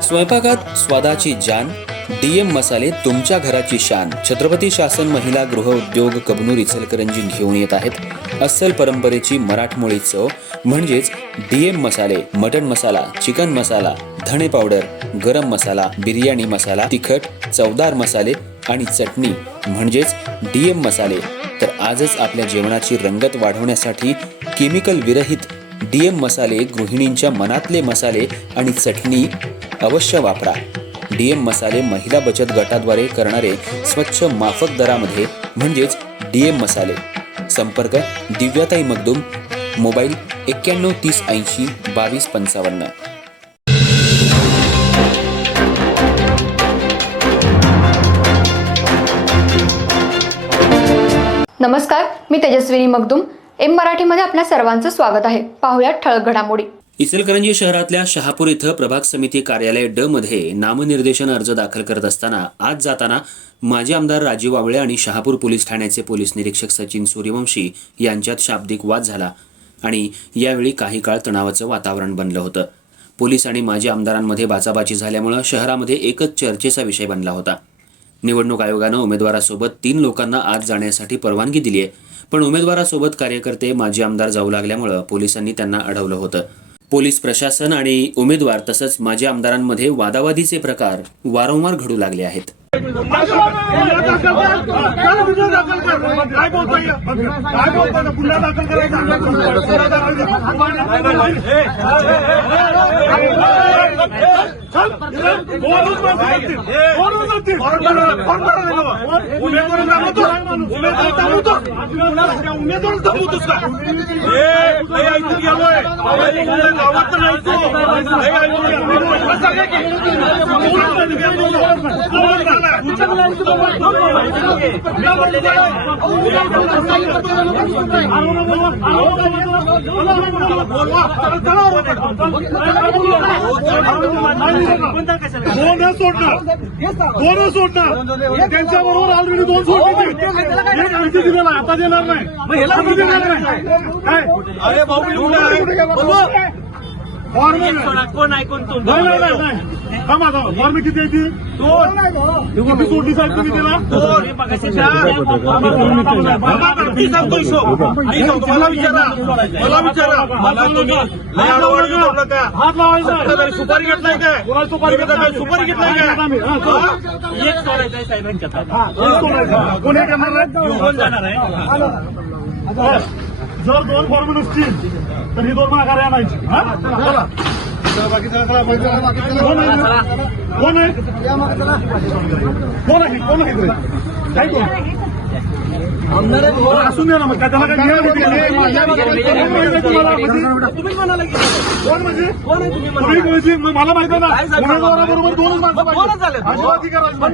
स्वयंपाकात स्वादाची जान, डीएम मसाले तुमच्या घराची शान. छत्रपती शासन महिला गृह उद्योग कबनूर इचलकरंजी घेऊन येत आहेत अस्सल परंपरेची मराठमोळी चव म्हणजेच डीएम मसाले. मटन मसाला, चिकन मसाला, धणे पावडर, गरम मसाला, बिर्याणी मसाला, तिखट चवदार मसाले आणि चटणी म्हणजेच डीएम मसाले. तर आजच आपल्या जेवणाची रंगत वाढवण्यासाठी केमिकल विरहित डीएम मसाले, गृहिणींच्या मनातले मसाले आणि चटणी अवश्य वापरा. डीएम मसाले महिला बचत गटाद्वारे करणारे स्वच्छ माफक दरामध्ये म्हणजेच डीएम मसाले. संपर्क दिव्याताई मगदूम, मोबाईल 91 30 80 22 55. नमस्कार, मी तेजस्विनी मगदूम. एम मराठीमध्ये आपल्या सर्वांचं स्वागत आहे. पाहूयात ठळक घडामोडी. इचलकरंजी शहरातल्या शहापूर इथं प्रभाग समिती कार्यालय ड मध्ये नामनिर्देशन अर्ज दाखल करत असताना आज जाताना माजी आमदार राजीव आवळे आणि शहापूर पोलीस ठाण्याचे पोलीस निरीक्षक सचिन सूर्यवंशी यांच्यात शाब्दिक वाद झाला आणि यावेळी काही काळ तणावाचं वातावरण बनलं होतं. पोलीस आणि माजी आमदारांमध्ये बाचाबाची झाल्यामुळे शहरामध्ये एकच चर्चेचा विषय बनला होता. निवडणूक आयोगानं उमेदवारासोबत 3 लोकांना आत जाण्यासाठी परवानगी दिली आहे, पण उमेदवारासोबत कार्यकर्ते माजी आमदार जाऊ लागल्यामुळे पोलिसांनी त्यांना अडवलं होतं. पोलीस प्रशासन आणि उमेदवार तसंच माजी आमदारांमध्ये वादावादीचे प्रकार वारंवार घडू लागले आहेत. त्यांच्याबरोबर ऑलरेडी 2 सोडले दिलेला आता देणार नाही. अरे कोण ऐकून फॉर्म किती आहे ती? 2 सोडली साहेब तुम्ही त्याला हात लावायचा. सुपारी घेतलाय काय? सुपारी घेतलाय काय? एक सोडायचं साहेबांच्या कोणी करणार जाणार आहे. जर 2 फॉर्म नसतील तर ही 2 माघारी आणायची. कोण आहे असून द्या ना. मग काय त्याला काय म्हणजे मला माहिती आहे ना, उमेदवाराबरोबर 2च माणसं पाहिजे. अजिबात करायचं.